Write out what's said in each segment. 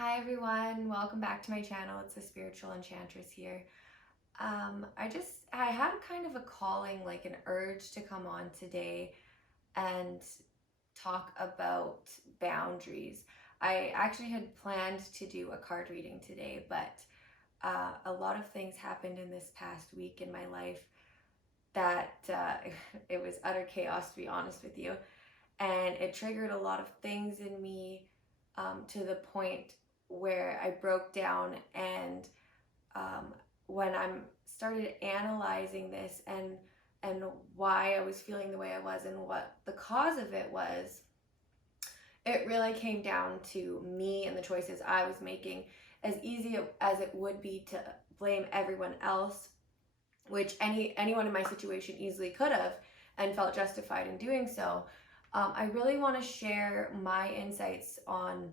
Hi everyone, welcome back to my channel. It's the Spiritual Enchantress here. I had kind of a calling, like an urge to come on today and talk about boundaries. I actually had planned to do a card reading today, but a lot of things happened in this past week in my life that it was utter chaos, to be honest with you. And it triggered a lot of things in me to the point where I broke down. And when I started analyzing this and why I was feeling the way I was and what the cause of it was, it really came down to me and the choices I was making. As easy as it would be to blame everyone else, which anyone in my situation easily could have and felt justified in doing so, I really want to share my insights on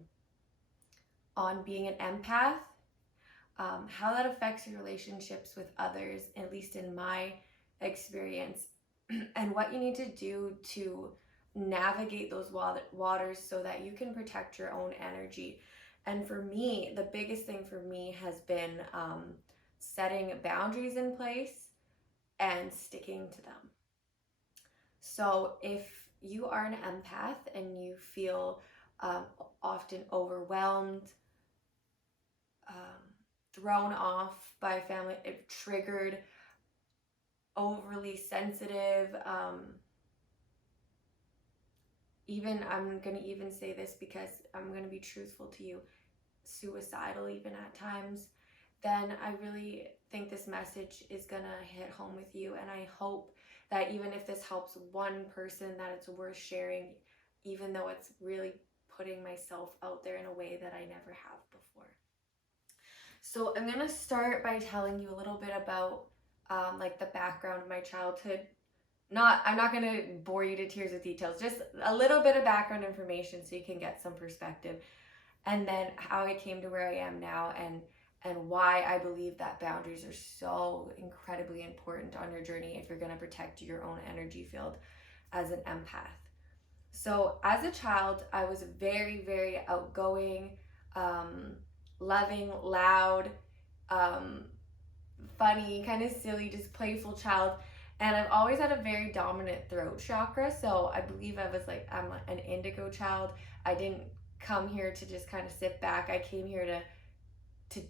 being an empath, how that affects your relationships with others, at least in my experience, and what you need to do to navigate those waters so that you can protect your own energy. And for me, the biggest thing for me has been setting boundaries in place and sticking to them. So if you are an empath and you feel often overwhelmed, thrown off by family, triggered, overly sensitive, even, I'm going to even say this because I'm going to be truthful to you, suicidal even at times, then I really think this message is going to hit home with you. And I hope that even if this helps one person, that it's worth sharing, even though it's really putting myself out there in a way that I never have before. So I'm going to start by telling you a little bit about like the background of my childhood. I'm not going to bore you to tears with details, just a little bit of background information so you can get some perspective, and then how I came to where I am now, and why I believe that boundaries are so incredibly important on your journey if you're going to protect your own energy field as an empath. So as a child, I was very, very outgoing, loving, loud, funny, kind of silly, just playful child. And I've always had a very dominant throat chakra. So I believe I'm an indigo child. I didn't come here to just kind of sit back. I came here to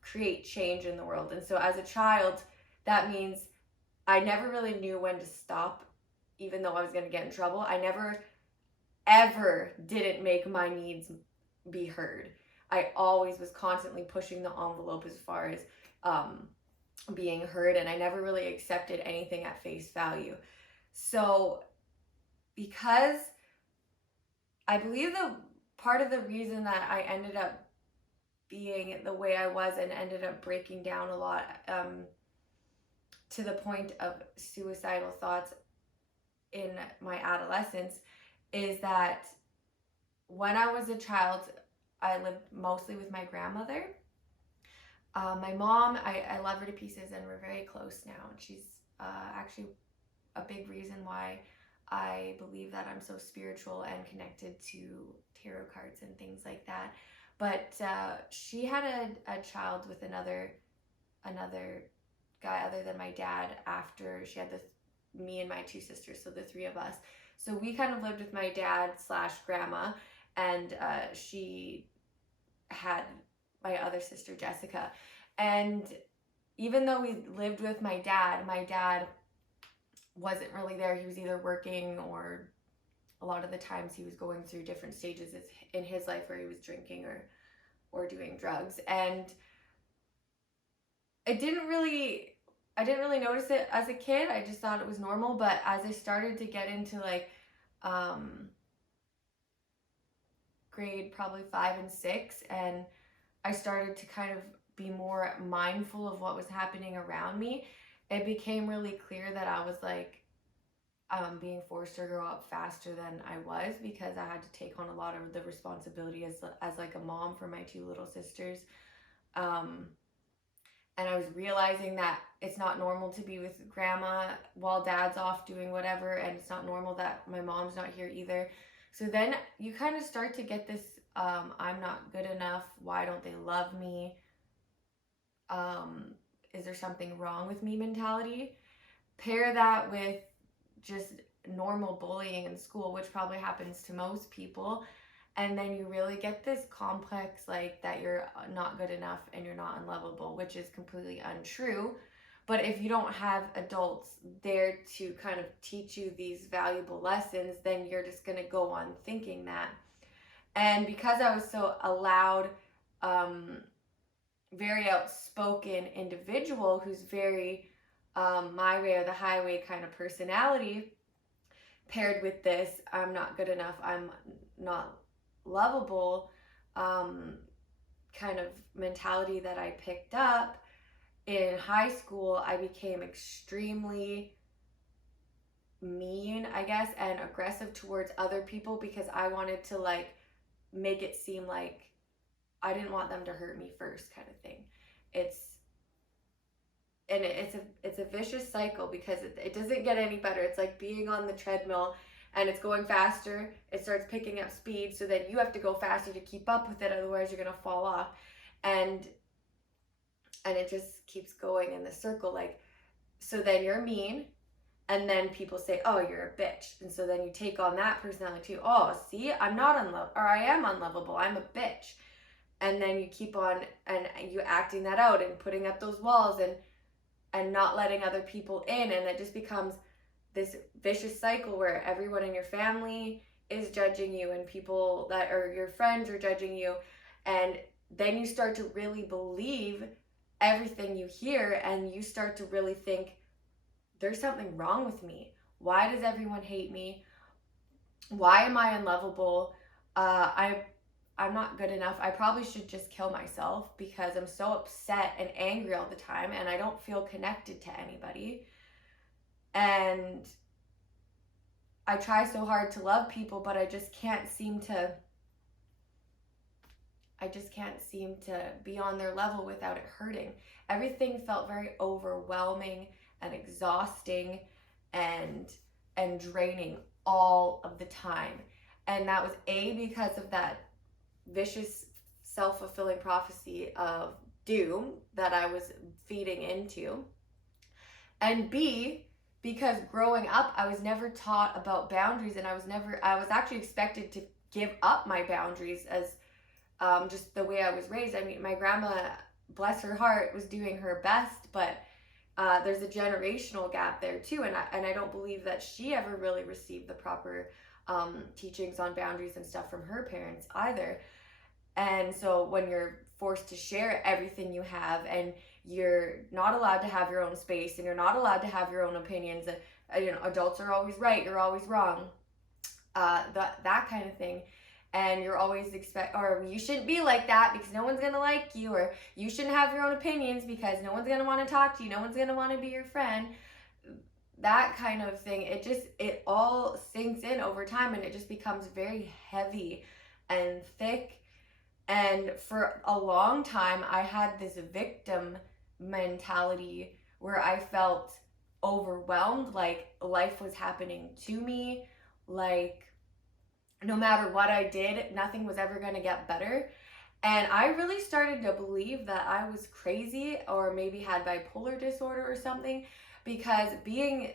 create change in the world. And so as a child, that means I never really knew when to stop, even though I was going to get in trouble. I never, ever didn't make my needs be heard. I always was constantly pushing the envelope as far as being heard, and I never really accepted anything at face value. So because I believe the part of the reason that I ended up being the way I was and ended up breaking down a lot, to the point of suicidal thoughts in my adolescence, is that when I was a child, I lived mostly with my grandmother. My mom, I love her to pieces and we're very close now. And she's actually a big reason why I believe that I'm so spiritual and connected to tarot cards and things like that. But she had a child with another guy other than my dad after she had me and my two sisters, so the three of us. So we kind of lived with my dad / grandma, and she had my other sister Jessica. And even though we lived with my dad wasn't really there. He was either working, or a lot of the times he was going through different stages in his life where he was drinking or doing drugs. And I didn't really notice it as a kid. I just thought it was normal. But as I started to get into like grade probably 5 and 6, and I started to kind of be more mindful of what was happening around me, it became really clear that I was like being forced to grow up faster than I was, because I had to take on a lot of the responsibility as like a mom for my two little sisters. And I was realizing that it's not normal to be with grandma while dad's off doing whatever, and it's not normal that my mom's not here either. So then you kind of start to get this I'm not good enough, why don't they love me, is there something wrong with me mentality. Pair that with just normal bullying in school, which probably happens to most people, and then you really get this complex, like, that you're not good enough and you're not unlovable, which is completely untrue. But if you don't have adults there to kind of teach you these valuable lessons, then you're just going to go on thinking that. And because I was so a loud, um, very outspoken individual who's very my way or the highway kind of personality, paired with this I'm not good enough, I'm not lovable, kind of mentality that I picked up in high school, I became extremely mean, I guess, and aggressive towards other people because I wanted to, like, make it seem like I didn't want them to hurt me first, kind of thing. It's it's a vicious cycle because it doesn't get any better. It's like being on the treadmill and it's going faster, it starts picking up speed, so then you have to go faster to keep up with it, otherwise you're gonna fall off. And it just keeps going in the circle. Like, so then you're mean, and then people say, oh, you're a bitch, and so then you take on that personality too. Oh, see, I'm not unlovable, or I am unlovable, I'm a bitch. And then you keep on and you acting that out and putting up those walls and not letting other people in, and it just becomes this vicious cycle where everyone in your family is judging you and people that are your friends are judging you, and then you start to really believe everything you hear, and you start to really think there's something wrong with me. Why does everyone hate me? Why am I unlovable? I'm not good enough. I probably should just kill myself because I'm so upset and angry all the time and I don't feel connected to anybody. And I try so hard to love people, but I just can't seem to be on their level without it hurting. Everything felt very overwhelming and exhausting and draining all of the time. And that was because of that vicious self-fulfilling prophecy of doom that I was feeding into, and B, because growing up I was never taught about boundaries, and I was actually expected to give up my boundaries as just the way I was raised. I mean, my grandma, bless her heart, was doing her best, but there's a generational gap there too, and I don't believe that she ever really received the proper teachings on boundaries and stuff from her parents either. And so when you're forced to share everything you have, and you're not allowed to have your own space, and you're not allowed to have your own opinions, adults are always right, you're always wrong, that kind of thing. And you're always or you shouldn't be like that because no one's gonna like you, or you shouldn't have your own opinions because no one's gonna want to talk to you, no one's gonna want to be your friend. That kind of thing, it all sinks in over time, and it just becomes very heavy and thick. And for a long time, I had this victim mentality where I felt overwhelmed, like life was happening to me, like no matter what I did, nothing was ever going to get better. And I really started to believe that I was crazy or maybe had bipolar disorder or something, because being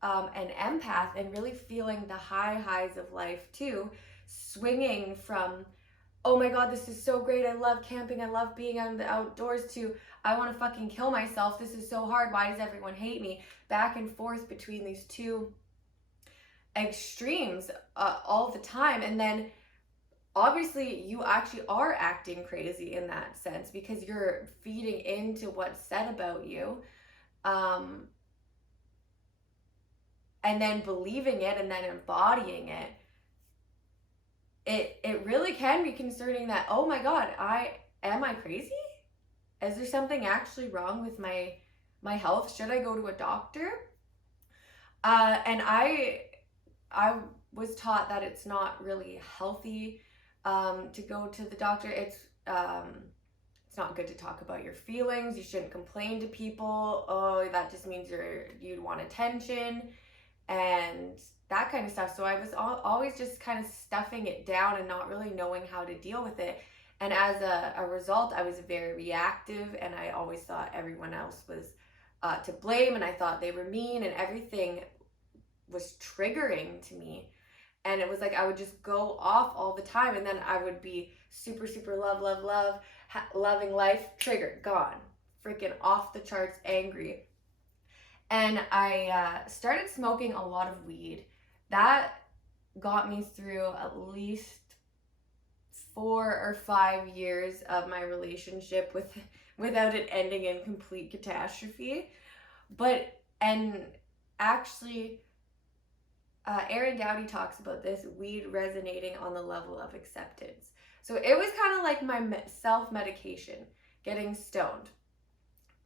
an empath and really feeling the highs of life too, swinging from, oh my god, this is so great, I love camping, I love being out in the outdoors, to I want to fucking kill myself, this is so hard, why does everyone hate me? Back and forth between these two extremes all the time. And then obviously you actually are acting crazy in that sense because you're feeding into what's said about you, and then believing it and then embodying it. It really can be concerning that, oh my god, am I crazy? Is there something actually wrong with my health? Should I go to a doctor? And I was taught that it's not really healthy to go to the doctor. It's not good to talk about your feelings. You shouldn't complain to people. Oh, that just means you want attention. and that kind of stuff. So I was always just kind of stuffing it down and not really knowing how to deal with it. And as a result, I was very reactive, and I always thought everyone else was to blame, and I thought they were mean, and everything was triggering to me. And it was like I would just go off all the time, and then I would be super, super loving life, triggered, gone, freaking off the charts, angry. And I started smoking a lot of weed. That got me through at least 4 or 5 years of my relationship without it ending in complete catastrophe. But and actually, Aaron Dowdy talks about this, weed resonating on the level of acceptance. So it was kind of like my self-medication, getting stoned.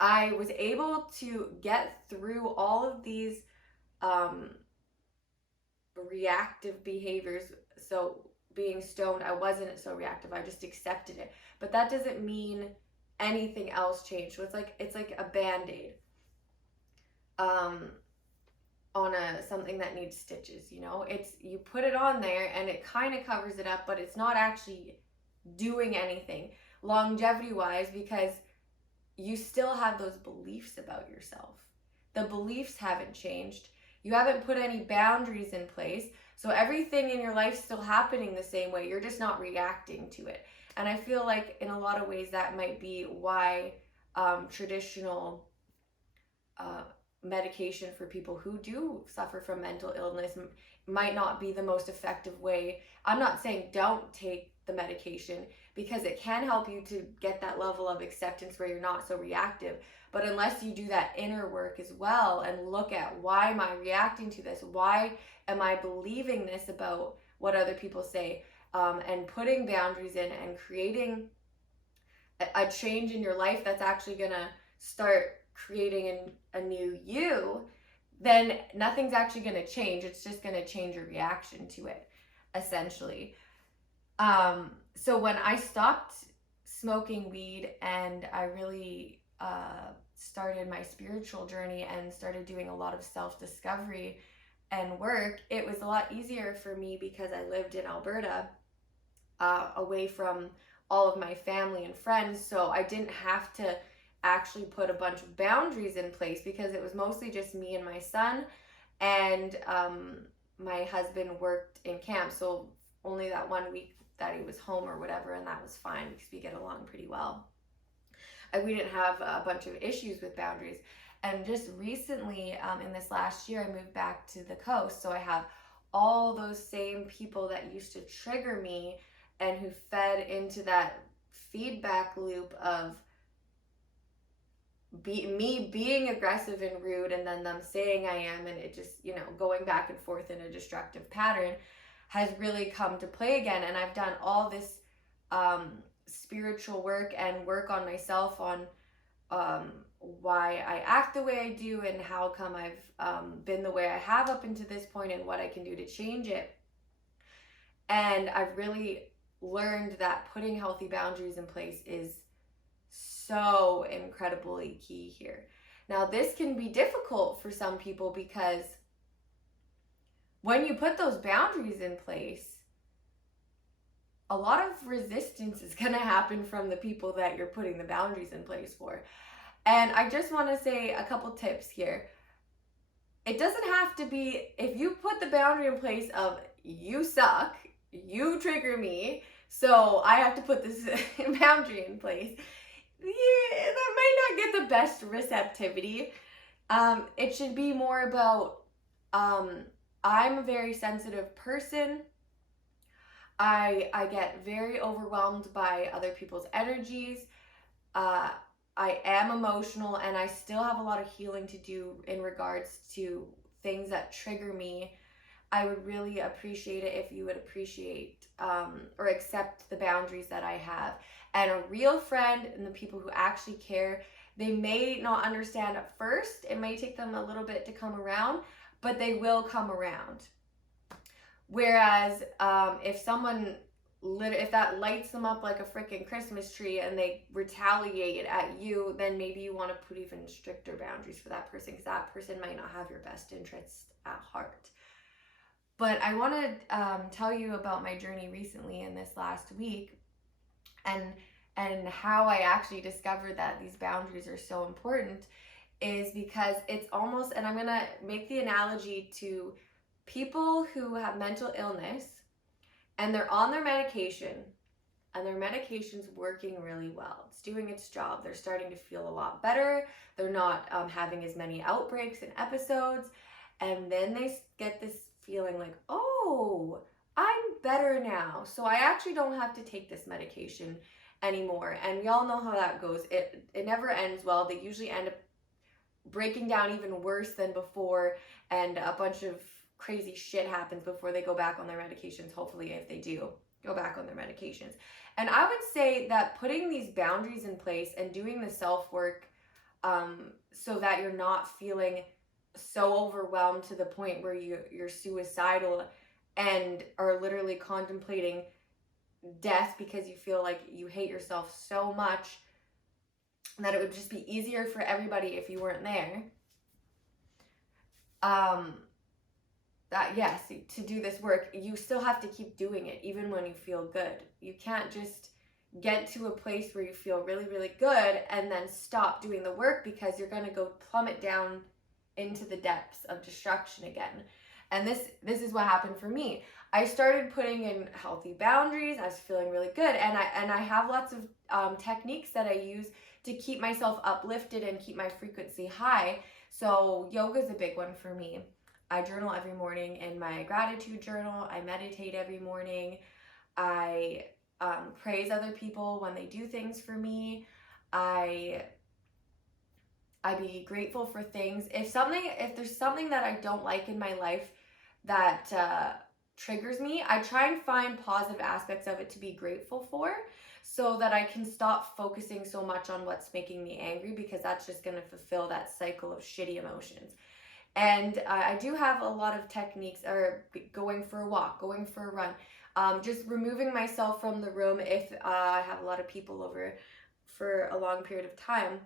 I was able to get through all of these reactive behaviors. So being stoned, I wasn't so reactive. I just accepted it. But that doesn't mean anything else changed. So it's like a band-aid on something that needs stitches, you know? It's, you put it on there and it kind of covers it up, but it's not actually doing anything longevity wise, because you still have those beliefs about yourself. The beliefs haven't changed. You haven't put any boundaries in place. So everything in your life is still happening the same way. You're just not reacting to it. And I feel like in a lot of ways that might be why traditional medication for people who do suffer from mental illness might not be the most effective way. I'm not saying don't take the medication, because it can help you to get that level of acceptance where you're not so reactive. But unless you do that inner work as well and look at, why am I reacting to this? Why am I believing this about what other people say? And putting boundaries in and creating a change in your life that's actually going to start creating a new you, then nothing's actually going to change. It's just going to change your reaction to it, essentially. So when I stopped smoking weed and I really started my spiritual journey and started doing a lot of self-discovery and work, it was a lot easier for me because I lived in Alberta, away from all of my family and friends. So I didn't have to actually put a bunch of boundaries in place, because it was mostly just me and my son, and my husband worked in camp, so only that 1 week that he was home or whatever, and that was fine because we get along pretty well. And we didn't have a bunch of issues with boundaries. And just recently, in this last year, I moved back to the coast, so I have all those same people that used to trigger me and who fed into that feedback loop of me being aggressive and rude, and then them saying I am, and it just, you know, going back and forth in a destructive pattern, has really come to play again. And I've done all this spiritual work and work on myself on why I act the way I do, and how come I've been the way I have up until this point, and what I can do to change it. And I've really learned that putting healthy boundaries in place is so incredibly key here. Now, this can be difficult for some people, because when you put those boundaries in place, a lot of resistance is going to happen from the people that you're putting the boundaries in place for. And I just want to say a couple tips here. It doesn't have to be, if you put the boundary in place of, you suck, you trigger me, so I have to put this boundary in place, yeah, that might not get the best receptivity. It should be more about, I'm a very sensitive person. I get very overwhelmed by other people's energies. I am emotional, and I still have a lot of healing to do in regards to things that trigger me. I would really appreciate it if you would appreciate or accept the boundaries that I have. And a real friend, and the people who actually care, they may not understand at first. It may take them a little bit to come around, but they will come around. Whereas if someone if that lights them up like a freaking Christmas tree and they retaliate at you, then maybe you want to put even stricter boundaries for that person, because that person might not have your best interests at heart. But I want to tell you about my journey recently in this last week, and how I actually discovered that these boundaries are so important is because it's almost, and I'm going to make the analogy to people who have mental illness and they're on their medication, and their medication's working really well. It's doing its job. They're starting to feel a lot better. They're not having as many outbreaks and episodes. And then they get this feeling like, oh, I'm better now, so I actually don't have to take this medication anymore. And we all know how that goes. It never ends well. They usually end up breaking down even worse than before, and a bunch of crazy shit happens before they go back on their medications, hopefully, if they do go back on their medications. And I would say that putting these boundaries in place and doing the self-work so that you're not feeling so overwhelmed to the point where you're suicidal and are literally contemplating death because you feel like you hate yourself so much that it would just be easier for everybody if you weren't there. That yes, to do this work, you still have to keep doing it even when you feel good. You can't just get to a place where you feel really, really good and then stop doing the work, because you're going to go plummet down into the depths of destruction again. And this is what happened for me. I started putting in healthy boundaries. I was feeling really good, and I have lots of techniques that I use to keep myself uplifted and keep my frequency high. So yoga is a big one for me. I journal every morning in my gratitude journal. I meditate every morning. I praise other people when they do things for me. I be grateful for things. If there's something that I don't like in my life that triggers me, I try and find positive aspects of it to be grateful for, so that I can stop focusing so much on what's making me angry, because that's just going to fulfill that cycle of shitty emotions. And I do have a lot of techniques, or going for a walk, going for a run, just removing myself from the room if I have a lot of people over for a long period of time.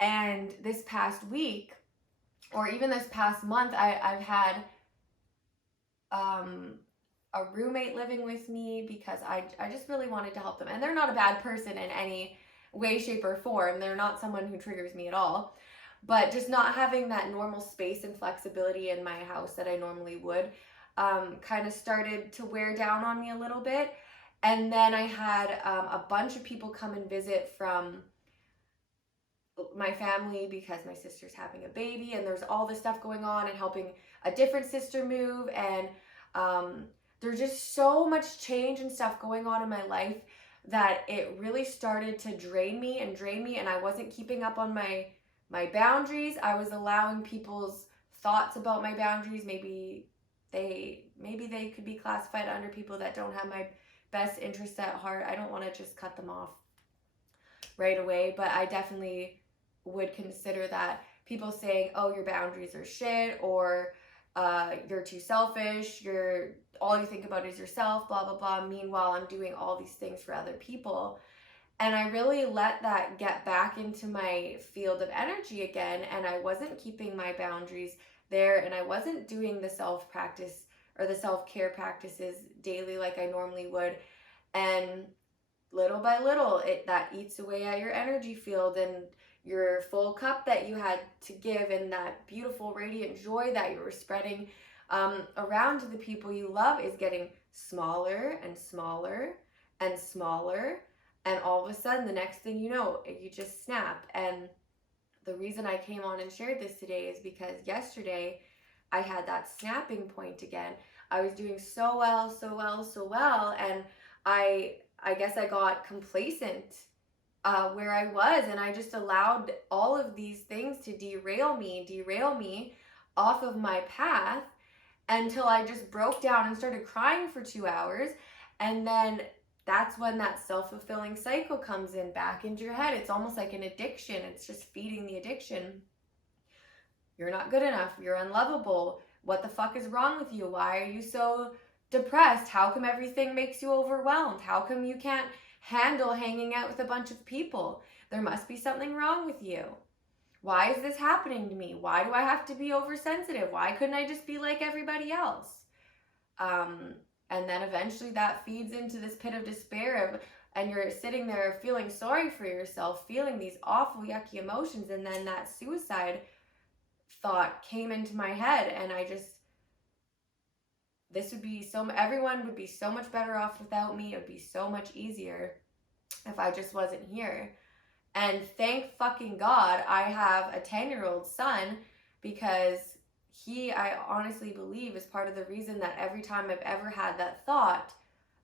And this past week, or even this past month, I've had a roommate living with me because I just really wanted to help them. And they're not a bad person in any way, shape, or form. They're not someone who triggers me at all. But just not having that normal space and flexibility in my house that I normally would kind of started to wear down on me a little bit. And then I had a bunch of people come and visit from my family because my sister's having a baby, and there's all this stuff going on, and helping a different sister move, and there's just so much change and stuff going on in my life that it really started to drain me, and I wasn't keeping up on my boundaries. I was allowing people's thoughts about my boundaries. Maybe they could be classified under people that don't have my best interests at heart. I don't want to just cut them off right away, but I definitely would consider that people saying, oh, your boundaries are shit, or you're too selfish, all you think about is yourself, blah, blah, blah. Meanwhile, I'm doing all these things for other people. And I really let that get back into my field of energy again, and I wasn't keeping my boundaries there, and I wasn't doing the self-practice or the self-care practices daily like I normally would. And little by little, that eats away at your energy field, and your full cup that you had to give, and that beautiful radiant joy that you were spreading around to the people you love is getting smaller and smaller and smaller. And all of a sudden, the next thing you know, you just snap. And the reason I came on and shared this today is because yesterday I had that snapping point again. I was doing so well, and I guess I got complacent where I was, and I just allowed all of these things to derail me off of my path, until I just broke down and started crying for 2 hours. And then that's when that self-fulfilling cycle comes in back into your head. It's almost like an addiction. It's just feeding the addiction. You're not good enough. You're unlovable. What the fuck is wrong with you? Why are you so depressed? How come everything makes you overwhelmed? How come you can't handle hanging out with a bunch of people? There must be something wrong with you. Why is this happening to me? Why do I have to be oversensitive? Why couldn't I just be like everybody else? Um, and then eventually that feeds into this pit of despair of, and you're sitting there feeling sorry for yourself, feeling these awful, yucky emotions. And then that suicide thought came into my head, and everyone would be so much better off without me. It would be so much easier if I just wasn't here. And thank fucking God I have a 10-year-old son, because I honestly believe, is part of the reason that every time I've ever had that thought,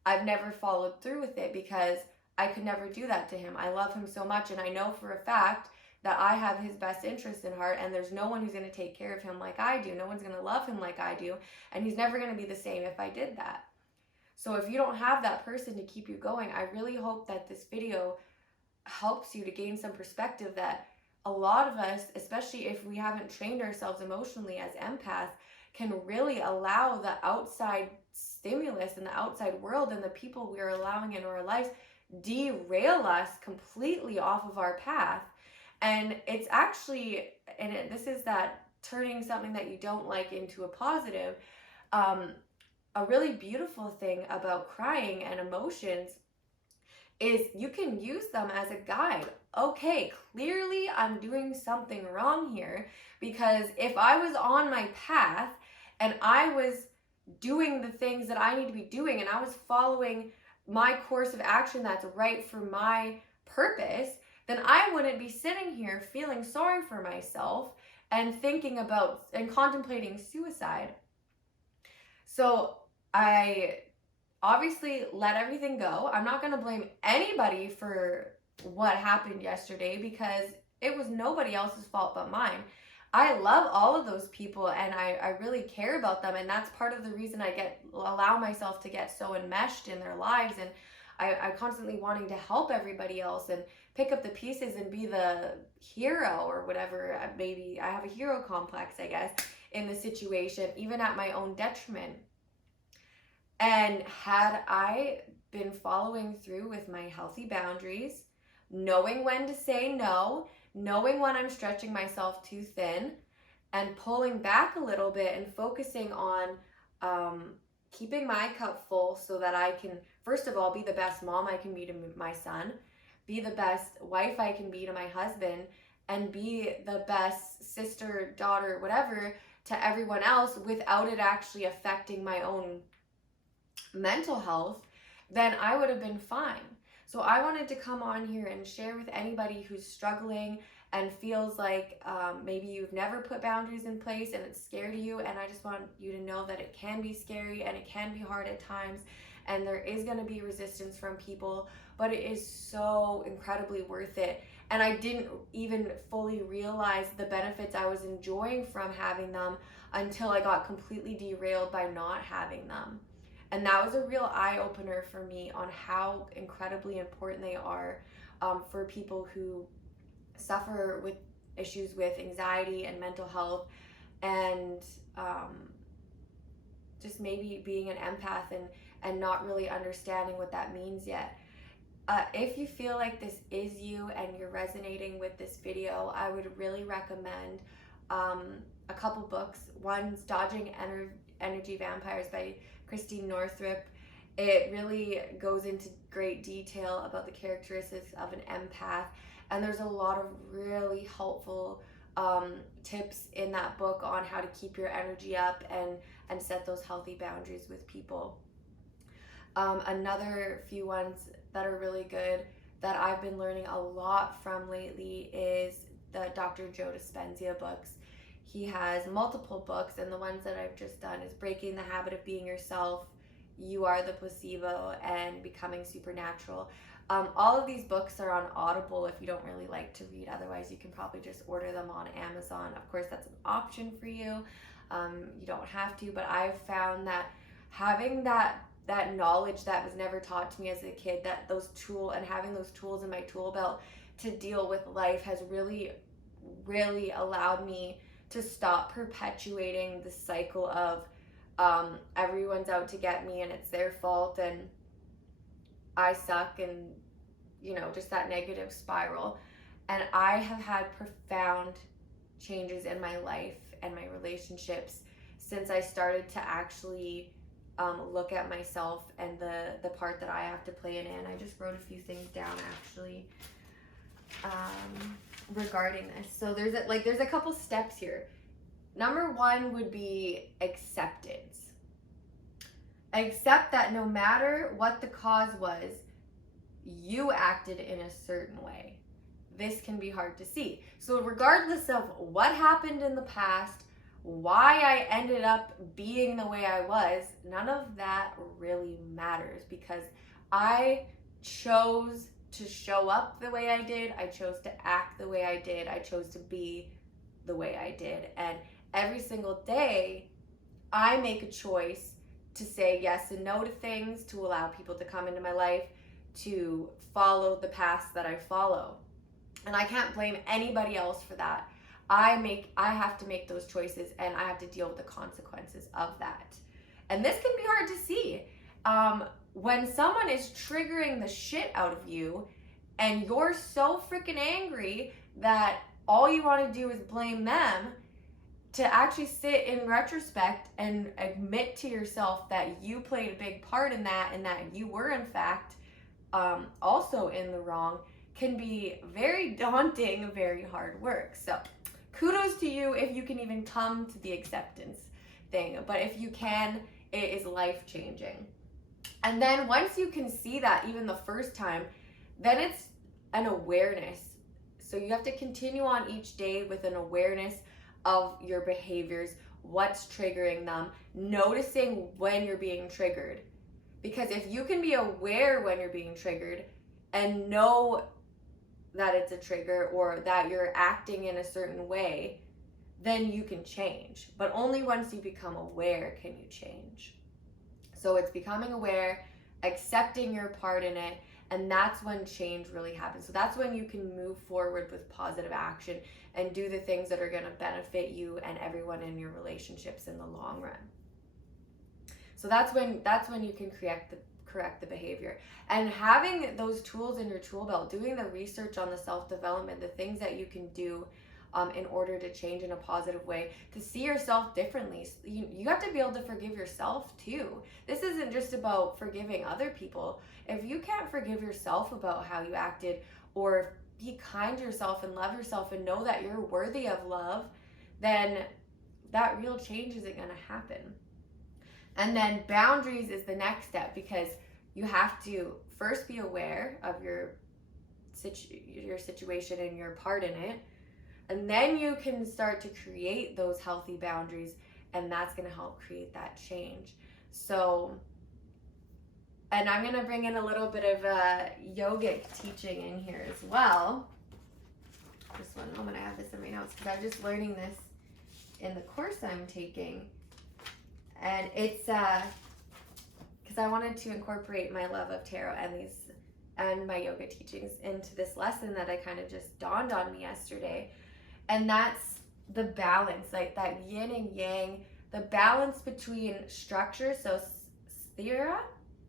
I've never followed through with it, because I could never do that to him. I love him so much, and I know for a fact that I have his best interest in heart, and there's no one who's going to take care of him like I do. No one's going to love him like I do, and he's never going to be the same if I did that. So if you don't have that person to keep you going, I really hope that this video helps you to gain some perspective that a lot of us, especially if we haven't trained ourselves emotionally as empaths, can really allow the outside stimulus and the outside world and the people we are allowing into our lives derail us completely off of our path. And it's actually, this is that turning something that you don't like into a positive. A really beautiful thing about crying and emotions is you can use them as a guide. Okay, clearly I'm doing something wrong here, because if I was on my path and I was doing the things that I need to be doing, and I was following my course of action that's right for my purpose, then I wouldn't be sitting here feeling sorry for myself and thinking about and contemplating suicide. So I obviously let everything go. I'm not going to blame anybody for what happened yesterday, because it was nobody else's fault but mine. I love all of those people, and I really care about them, and that's part of the reason I allow myself to get so enmeshed in their lives, and I constantly wanting to help everybody else and pick up the pieces and be the hero or whatever. Maybe I have a hero complex, I guess, in the situation, even at my own detriment. And had I been following through with my healthy boundaries, knowing when to say no, knowing when I'm stretching myself too thin, and pulling back a little bit and focusing on keeping my cup full so that I can, first of all, be the best mom I can be to my son, be the best wife I can be to my husband, and be the best sister, daughter, whatever, to everyone else without it actually affecting my own mental health, then I would have been fine. So I wanted to come on here and share with anybody who's struggling and feels like maybe you've never put boundaries in place and it's scary to you. And I just want you to know that it can be scary and it can be hard at times, and there is going to be resistance from people, but it is so incredibly worth it. And I didn't even fully realize the benefits I was enjoying from having them until I got completely derailed by not having them. And that was a real eye-opener for me on how incredibly important they are for people who suffer with issues with anxiety and mental health, and just maybe being an empath and not really understanding what that means yet. If you feel like this is you and you're resonating with this video, I would really recommend a couple books. One's Dodging Energy Vampires by Christine Northrup. It really goes into great detail about the characteristics of an empath, and there's a lot of really helpful tips in that book on how to keep your energy up and set those healthy boundaries with people. Another few ones that are really good that I've been learning a lot from lately is the Dr. Joe Dispenza books. He has multiple books, and the ones that I've just done is Breaking the Habit of Being Yourself, You Are the Placebo, and Becoming Supernatural. All of these books are on Audible if you don't really like to read. Otherwise, you can probably just order them on Amazon. Of course, that's an option for you. You don't have to, but I've found that having that knowledge that was never taught to me as a kid, having those tools in my tool belt to deal with life has really, really allowed me to stop perpetuating the cycle of Everyone's out to get me and it's their fault and I suck, and just that negative spiral. And I have had profound changes in my life and my relationships since I started to actually look at myself and the part that I have to play in it. I just wrote a few things down actually regarding this. So there's a couple steps here. Number one would be acceptance. Accept that no matter what the cause was, you acted in a certain way. This can be hard to see. So regardless of what happened in the past, why I ended up being the way I was, none of that really matters, because I chose to show up the way I did. I chose to act the way I did. I chose to be the way I did. And every single day, I make a choice to say yes and no to things, to allow people to come into my life, to follow the paths that I follow. And I can't blame anybody else for that. I have to make those choices, and I have to deal with the consequences of that. And this can be hard to see. When someone is triggering the shit out of you and you're so freaking angry that all you want to do is blame them, to actually sit in retrospect and admit to yourself that you played a big part in that, and that you were in fact also in the wrong, can be very daunting, very hard work. So kudos to you if you can even come to the acceptance thing. But if you can, it is life-changing. And then once you can see that even the first time, then it's an awareness. So you have to continue on each day with an awareness of your behaviors, what's triggering them, noticing when you're being triggered. Because if you can be aware when you're being triggered and know that it's a trigger or that you're acting in a certain way, then you can change. But only once you become aware can you change. So it's becoming aware, accepting your part in it, and that's when change really happens. So that's when you can move forward with positive action and do the things that are going to benefit you and everyone in your relationships in the long run. So that's when you can correct the behavior. And having those tools in your tool belt, doing the research on the self-development, the things that you can do in order to change in a positive way, to see yourself differently. You have to be able to forgive yourself too. This isn't just about forgiving other people. If you can't forgive yourself about how you acted, or be kind to yourself and love yourself and know that you're worthy of love, then that real change isn't going to happen. And then boundaries is the next step, because you have to first be aware of your situation and your part in it. And then you can start to create those healthy boundaries, and that's going to help create that change. So, and I'm going to bring in a little bit of yogic teaching in here as well. Just one moment, I have this in my notes because I'm just learning this in the course I'm taking. And it's because I wanted to incorporate my love of tarot and my yoga teachings into this lesson that I kind of just dawned on me yesterday. And that's the balance, like that yin and yang, the balance between structure, so sthira,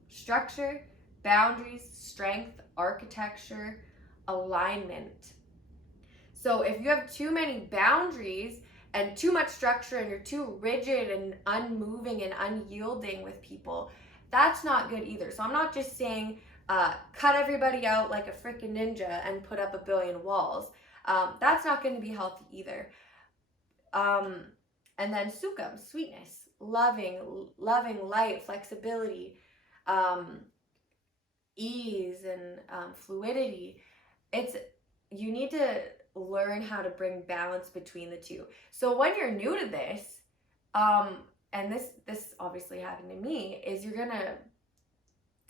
structure, boundaries, strength, architecture, alignment. So if you have too many boundaries and too much structure and you're too rigid and unmoving and unyielding with people, that's not good either. So I'm not just saying cut everybody out like a freaking ninja and put up a billion walls. That's not going to be healthy either. And then sukham, sweetness, loving, light, flexibility, ease, and fluidity. You need to learn how to bring balance between the two. So when you're new to this, and this obviously happened to me, is you're gonna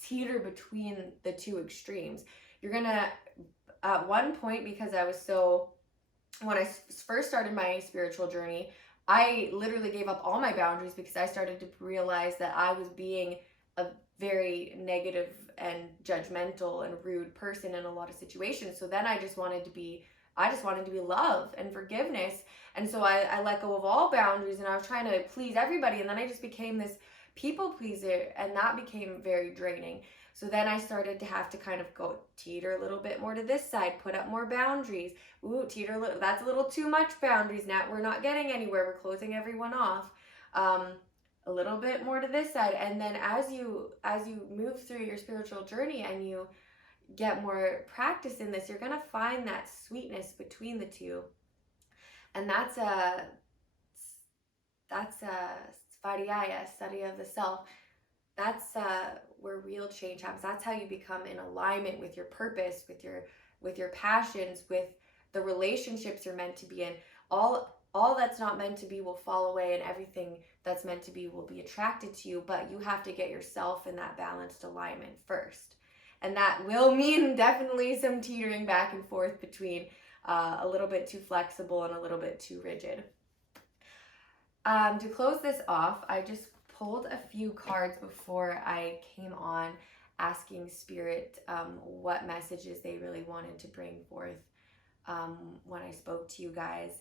teeter between the two extremes. You're gonna, at one point, because when I first started my spiritual journey, I literally gave up all my boundaries because I started to realize that I was being a very negative and judgmental and rude person in a lot of situations. So then I just wanted to be I just wanted to be love and forgiveness. And so I let go of all boundaries, and I was trying to please everybody. And then I just became this people pleaser, and that became very draining. So then I started to have to kind of go teeter a little bit more to this side, put up more boundaries. Ooh, teeter a little, that's a little too much boundaries. Now we're not getting anywhere. We're closing everyone off. A little bit more to this side. And then as you move through your spiritual journey and you get more practice in this, you're going to find that sweetness between the two. And that's a svadhyaya, study of the self. That's where real change happens. That's how you become in alignment with your purpose, with your passions, with the relationships you're meant to be in. All that's not meant to be will fall away, and everything that's meant to be will be attracted to you, but you have to get yourself in that balanced alignment first. And that will mean definitely some teetering back and forth between a little bit too flexible and a little bit too rigid. To close this off, I just pulled a few cards before I came on, asking Spirit what messages they really wanted to bring forth when I spoke to you guys.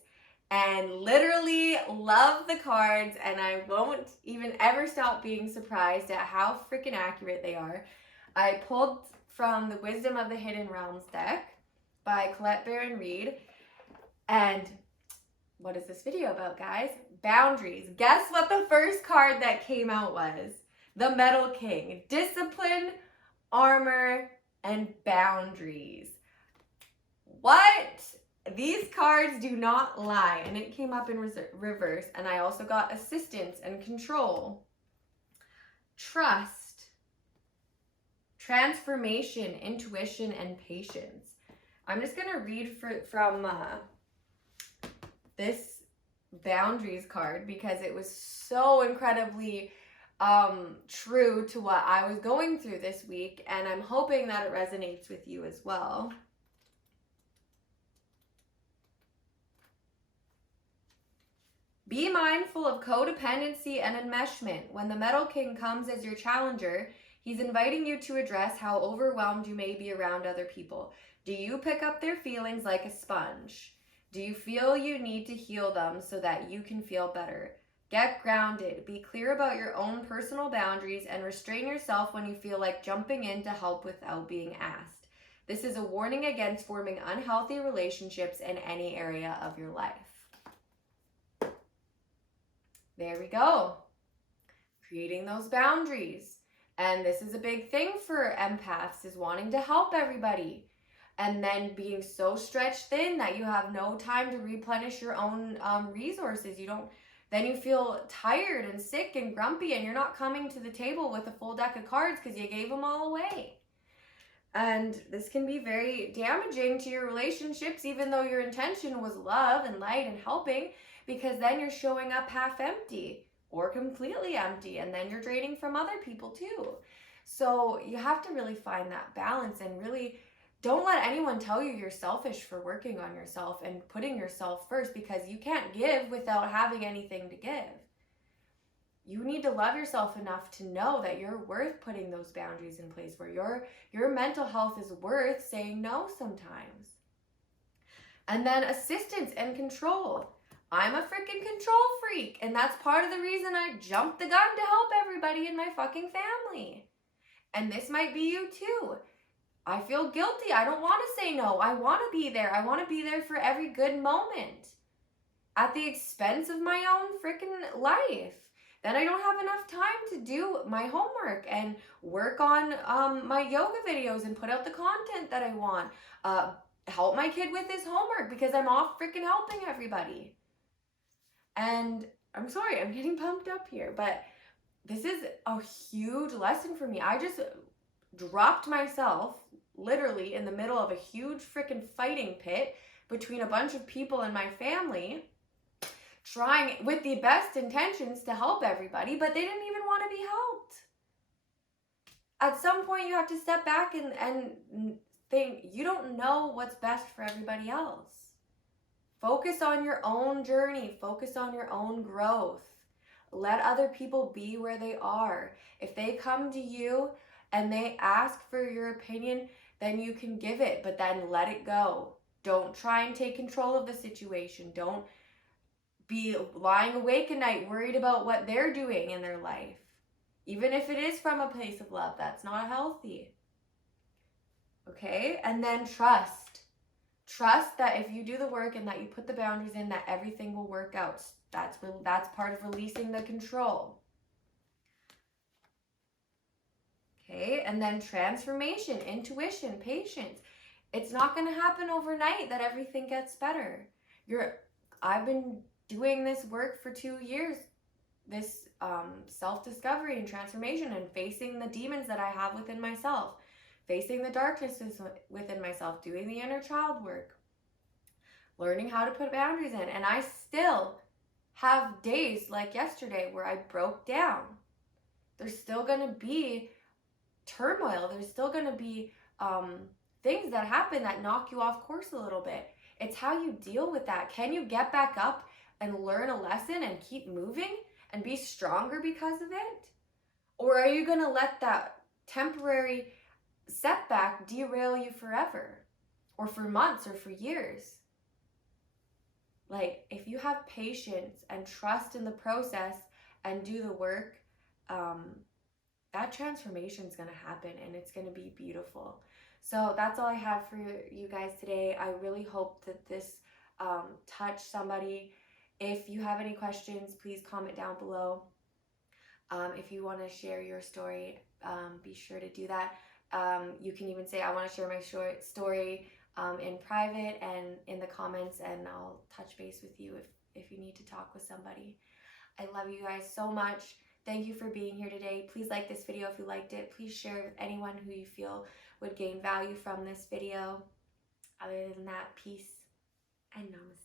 And literally love the cards, and I won't even ever stop being surprised at how freaking accurate they are. I pulled from the Wisdom of the Hidden Realms deck by Colette Baron Reed. And what is this video about, guys? Boundaries. Guess what the first card that came out was? The Metal King. Discipline, armor, and boundaries. What? These cards do not lie. And it came up in reverse. And I also got assistance and control. Trust. Transformation, intuition, and patience. I'm just going to read from this boundaries card because it was so incredibly true to what I was going through this week, and I'm hoping that it resonates with you as well. Be mindful of codependency and enmeshment. When the Metal King comes as your challenger, he's inviting you to address how overwhelmed you may be around other people. Do you pick up their feelings like a sponge? Do you feel you need to heal them so that you can feel better? Get grounded. Be clear about your own personal boundaries and restrain yourself when you feel like jumping in to help without being asked. This is a warning against forming unhealthy relationships in any area of your life. There we go. Creating those boundaries. And this is a big thing for empaths, is wanting to help everybody. And then being so stretched thin that you have no time to replenish your own resources. Then you feel tired and sick and grumpy, and you're not coming to the table with a full deck of cards because you gave them all away. And this can be very damaging to your relationships, even though your intention was love and light and helping, because then you're showing up half empty or completely empty, and then you're draining from other people too. So you have to really find that balance, and really don't let anyone tell you you're selfish for working on yourself and putting yourself first, because you can't give without having anything to give. You need to love yourself enough to know that you're worth putting those boundaries in place, where your mental health is worth saying no sometimes. And then assistance and control. I'm a freaking control freak, and that's part of the reason I jumped the gun to help everybody in my fucking family. And this might be you too. I feel guilty. I don't want to say no. I want to be there. I want to be there for every good moment at the expense of my own freaking life. Then I don't have enough time to do my homework and work on my yoga videos and put out the content that I want. Help my kid with his homework because I'm off freaking helping everybody. And I'm sorry, I'm getting pumped up here, but this is a huge lesson for me. I just dropped myself literally in the middle of a huge freaking fighting pit between a bunch of people in my family, trying with the best intentions to help everybody, but they didn't even want to be helped. At some point, you have to step back and think, you don't know what's best for everybody else. Focus on your own journey. Focus on your own growth. Let other people be where they are. If they come to you and they ask for your opinion, then you can give it, but then let it go. Don't try and take control of the situation. Don't be lying awake at night worried about what they're doing in their life. Even if it is from a place of love, that's not healthy. Okay? And then trust. Trust that if you do the work and that you put the boundaries in, that everything will work out. That's part of releasing the control. Okay? And then transformation, intuition, patience. It's not going to happen overnight that everything gets better. I've been doing this work for 2 years, this self-discovery and transformation, and facing the demons that I have within myself, facing the darknesses within myself, doing the inner child work, learning how to put boundaries in. And I still have days like yesterday where I broke down. There's still going to be turmoil. There's still going to be things that happen that knock you off course a little bit. It's how you deal with that. Can you get back up and learn a lesson and keep moving and be stronger because of it? Or are you going to let that temporary setback derail you forever, or for months, or for years? Like, if you have patience and trust in the process and do the work, that transformation is going to happen, and it's going to be beautiful. So that's all I have for you guys today. I really hope that this touched somebody. If you have any questions, please comment down below. If you want to share your story, be sure to do that. You can even say, I want to share my short story in private and in the comments, and I'll touch base with you if you need to talk with somebody. I love you guys so much. Thank you for being here today. Please like this video if you liked it. Please share with anyone who you feel would gain value from this video. Other than that, peace and namaste.